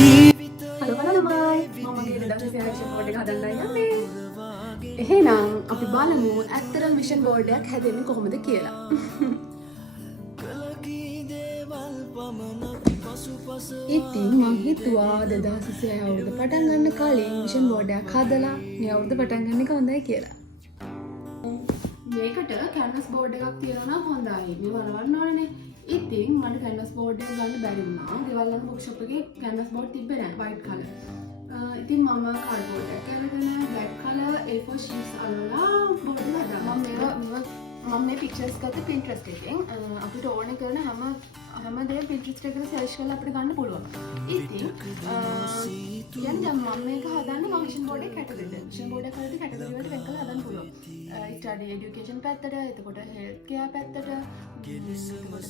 Hello ළමයි මම මගේ 2020 විෂන් බෝඩ් එක හදන්නයි යන්නේ. එහෙනම් අපි බලමු ඇත්තටම විෂන් බෝඩ් එකක් හැදෙන්නේ කොහොමද කියලා. ඉතින් මම හිතුවා 2020 අවුරුද්ද පටන් ගන්න කලින් විෂන් බෝඩ් එකක් හදලා මේ අවුරුද්ද පටන් ගන්න එක හොඳයි කියලා. මේකට කැන්වස් බෝඩ් එකක් තියනවා නම් හොඳයි. මේ වලවන්න ඕනේ. ඉතින් මට කැන්වස් බෝඩ් එක ගන්න බැරි වුණා. ගෙවල් වල බුක් ෂොප් එකේ කැන්වස් බෝඩ් තිබ්බේ නැහැ white color. ඉතින් මම කාඩ්බෝඩ් එකක් අරගෙන black color A4 sheets අල්ලලා බෝඩ් එක හදාගත්තා. මම මේ pictures ගත්ත Pinterest එකෙන්. අපිට ඕනේ කරන හැම දෙයක් Pinterest එකේ සර්ච් කරලා අපිට ගන්න පුළුවන්. ඉතින් කියන්නේ දැන් මම මේක හදන්නේ මම විෂන් බෝඩ් එක කැටගරිද. විෂන් බෝඩ් එක හදද්දී කැටගරි වලට වෙන් කරලා හදන්න පුළුවන්. ස්ටඩි এডুকেෂන් පැත්තට, එතකොට හෙල්ත් කෙයාර් පැත්තට, එතකොට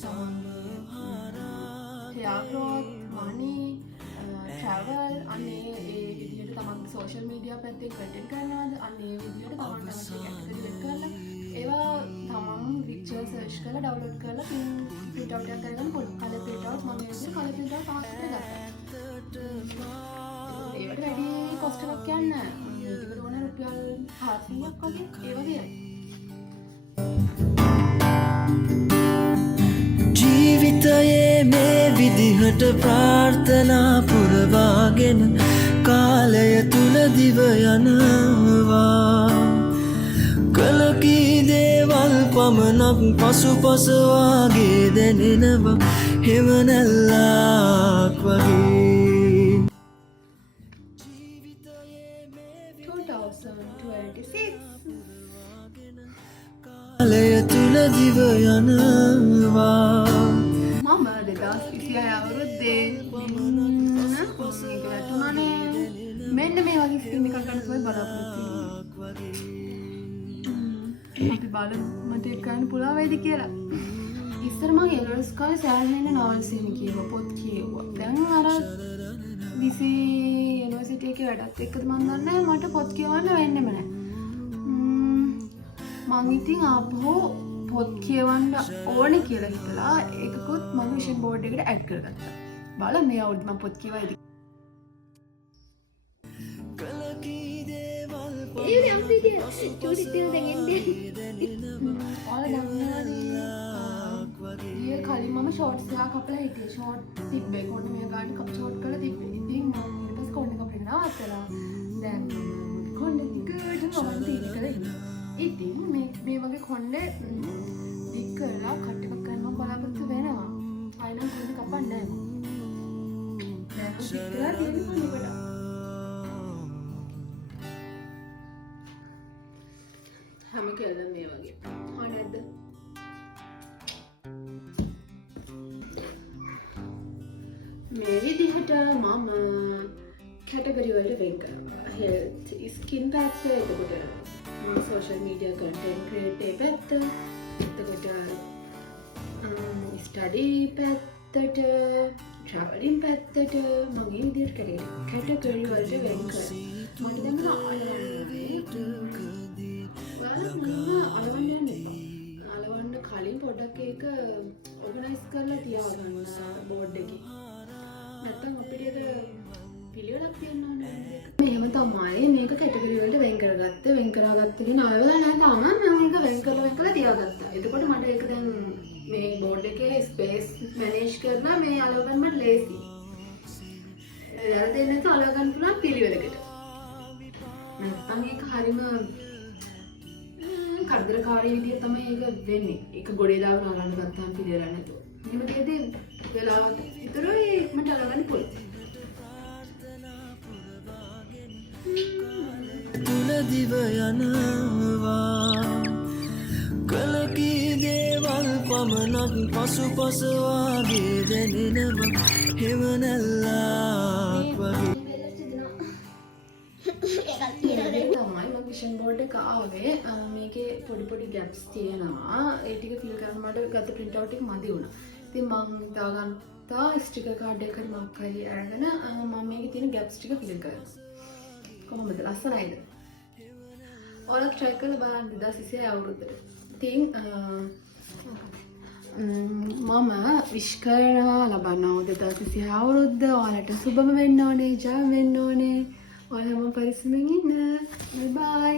hair growth, money, travel අනේ ඒ විදිහට තමන්ගේ social media පැත්තෙන් content කරනවාද අනේ ඒ විදිහට තමන්ට අවශ්‍ය කැටගරි වෙන් කරලා ඒවා තමන් picture search කරලා download කරලා print out එකක් කරගන්න පුළුවන්. color print out මම මේ color print out තමයි ගත්තා. ඒකට වැඩි cost එකක් යන්නේ නැහැ. ඒකට ඕන රුපියල් 400ක් වගේ ඒ වගේ. ජීවිතයේ මේ විදිහට ප්‍රාර්ථනා පුරවාගෙන කාලය තුල දිව යනවා කලකී දේවල් පමණක් පසුපස වාගේ දැනෙනවා හෙවණැල්ලක් වගේ 2026 කාලය තුල දිව යනවා මම 2026 අවුරුද්දේ මේක වැටුණානේ. මෙන්න මේ වගේ ස්ක්‍රීන් එකක් ගන්න තමයි බලාපොරොත්තු වෙන්නේ. අපි බලමු මට ඒක ගන්න පුළුවන් වෙයිද කියලා. ඉස්සර මම එලවස් කාලේ සෑහෙන නොවෙල්ස් එහෙම කියවුවා, පොත් කියවුවා. දැන් අර BC යුනිවර්සිටි එකේ වැඩත් එක්කද මම දන්නේ මට පොත් කියවන්න වෙන්නෙම නැහැ. මම ඉතින් ආපහු පොත් කියවන්න ඕනේ කියලා හිතලා ඒකකුත් මම විෂන් බෝඩ් එකට ඇඩ් කරගත්තා. බලන්න මේ අවුරුද්ද මම පොත් කියවයිද. ඒ අපිට චූටි තියන දැන් එන්නේ. ඔයාලා දන්නවද? ඊයේ කලින් මම ෂෝට්ස් එකක් අපලා හිටියේ. ෂෝට් තිබ්බේ. කොන්න මේ ගාන ෂෝට් කරලා තිබ්බේ. ඉතින් මම ඊට පස්සේ කොන්න එක අපිට නවත්තලා. දැන් මම කොන්න ටිකටම මම තීරණය කළා. ඉතින් මේ වගේ කොණ්ඩේ දික් කරලා කට් එකක් ගන්න බලාපොරොත්තු වෙනවා. ආයෙත් කොණ්ඩේ කපන්නේ නැහැ. දැන් ඉතින් තියෙන්නේ කොණ්ඩේ හැම කෙල්ලම මේ වගේ. හා නැද්ද? මේ විදිහට මම කැටගරි වලට වෙන් කරනවා. හෙල්ත්, ස්කින් පැත්ත, එතකොට social media content create පැත්ත, එතකොට study පැත්තට, traveling පැත්තට මම මේ විදිහට කැටගරි වලට වෙන් කරනවා. මට දැන් අලවන්න කලින් පොඩ්ඩක් ඒක ඔර්ගනයිස් කරලා තියාගන්න බෝඩ් එකේ. නැත්තම් අපිට ඒක පිළිවෙලක් තියන්න ඕනේ. මෙහෙම තමයි මේක කැටගරි වලට වෙන් කරගත්ත කියන අයවලා නැහැ තාම මම මේක වෙන් කරලා තියාගත්තා. එතකොට මට ඒක දැන් මේ බෝඩ් එකේ ස්පේස් මැනේජ් කරලා මේ අලව ගන්න මට ලේසි. එයාලා දෙන්නත් අලව ගන්න පුළුවන් පිළිවෙලකට. නැත්තම් ඒක හරිම කරදරකාරී විදිහට තමයි ඒක වෙන්නේ. ඒක ගොඩේ දාගෙන අරන් ගත්තාම පිළිවෙලක් නැතුව. එහෙම දෙද්දී වෙලාවත් විතරයි මට අරගන්න පුළුවන්. තුල දිව යනවා කලකී දේවල් පමණක් පසුපස වාගේ දැනෙනවා හෙවණැල්ලක් වගේ තමයි මම විෂන් බෝඩ් එක ආවේ. මේකේ පොඩි ගැප්ස් තියෙනවා. ඒ ටික ෆිල් කරන්න මට ගත්ත print out එක මදි වුණා. ඉතින් මම හිතාගත්තා ස්ටිකර් කාඩ් එකකට මාක් කරලා අරගෙන මම මේකේ තියෙන ගැප්ස් ටික ෆිල් කරනවා. කොහොමද ලස්සනයිද? ඔයාලා try කරලා බලන්න 2026 අවුරුද්දට. ඉතින් මම විශ් කරනවා ලබන්නා 2026 අවුරුද්ද ඔයාලට සුබම වෙන්න ඕනේ, ජය වෙන්න ඕනේ. ඔයාලා හැමෝම පරිස්සමෙන් ඉන්න. බයි බයි.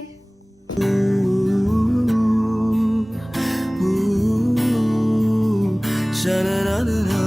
Sha-na-na-na-na.